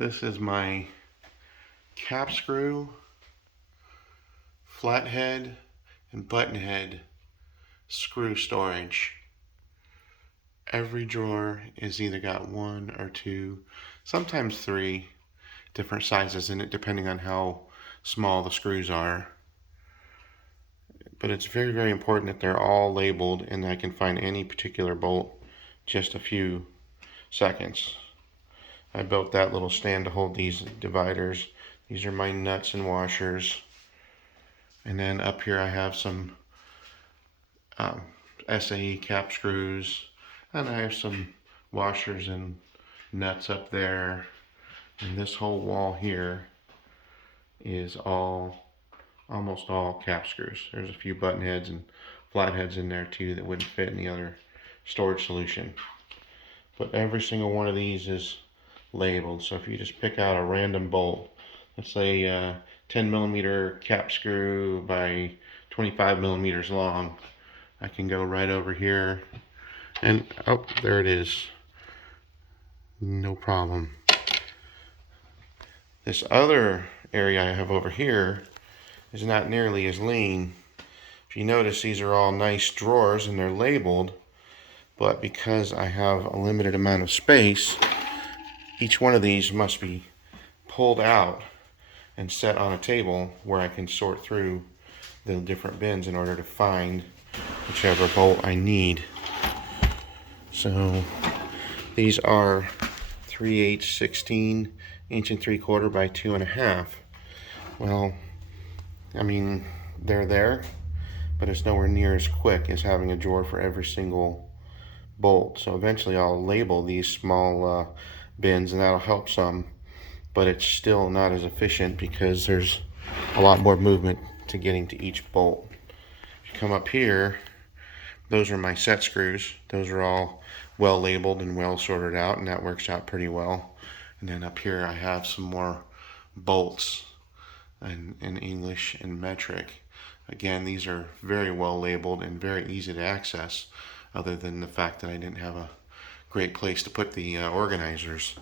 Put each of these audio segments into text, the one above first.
This is my cap screw, flathead, and button head screw storage. Every drawer is either got one or two, sometimes three different sizes in it, depending on how small the screws are. But it's very, very important that they're all labeled and I can find any particular bolt just a few seconds. I built that little stand to hold these dividers. These are my nuts and washers. And then up here I have some SAE cap screws, and I have some washers and nuts up there. And this whole wall here is almost all cap screws. There's a few button heads and flatheads in there too that wouldn't fit in the other storage solution. But every single one of these is labeled. So if you just pick out a random bolt, let's say 10 millimeter cap screw by 25 millimeters long, I can go right over here and, oh, there it is. No problem. This other area I have over here is not nearly as lean. If you notice, these are all nice drawers and they're labeled, but because I have a limited amount of space, each one of these must be pulled out and set on a table where I can sort through the different bins in order to find whichever bolt I need. So these are 3/8 16 1 3/4 by 2.5. Well, I mean, they're there, but it's nowhere near as quick as having a drawer for every single bolt. So eventually I'll label these small bins, and that'll help some, but it's still not as efficient because there's a lot more movement to getting to each bolt. If you come up here, those are my set screws. Those are all well labeled and well sorted out, and that works out pretty well. And then up here I have some more bolts in English and metric. Again, these are very well labeled and very easy to access, other than the fact that I didn't have a great place to put the organizers.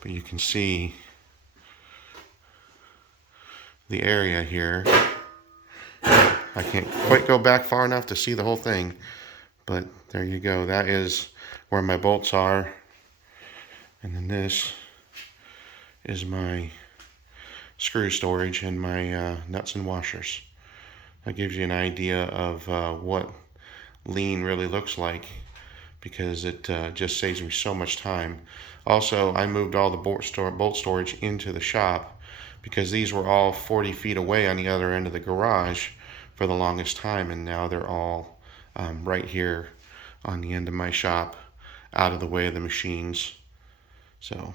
But you can see the area here. I can't quite go back far enough to see the whole thing, but there you go. That is where my bolts are. And then this is my screw storage and my nuts and washers. That gives you an idea of what lean really looks like, because it just saves me so much time. Also, I moved all the bolt storage into the shop because these were all 40 feet away on the other end of the garage for the longest time, and now they're all right here on the end of my shop, out of the way of the machines. So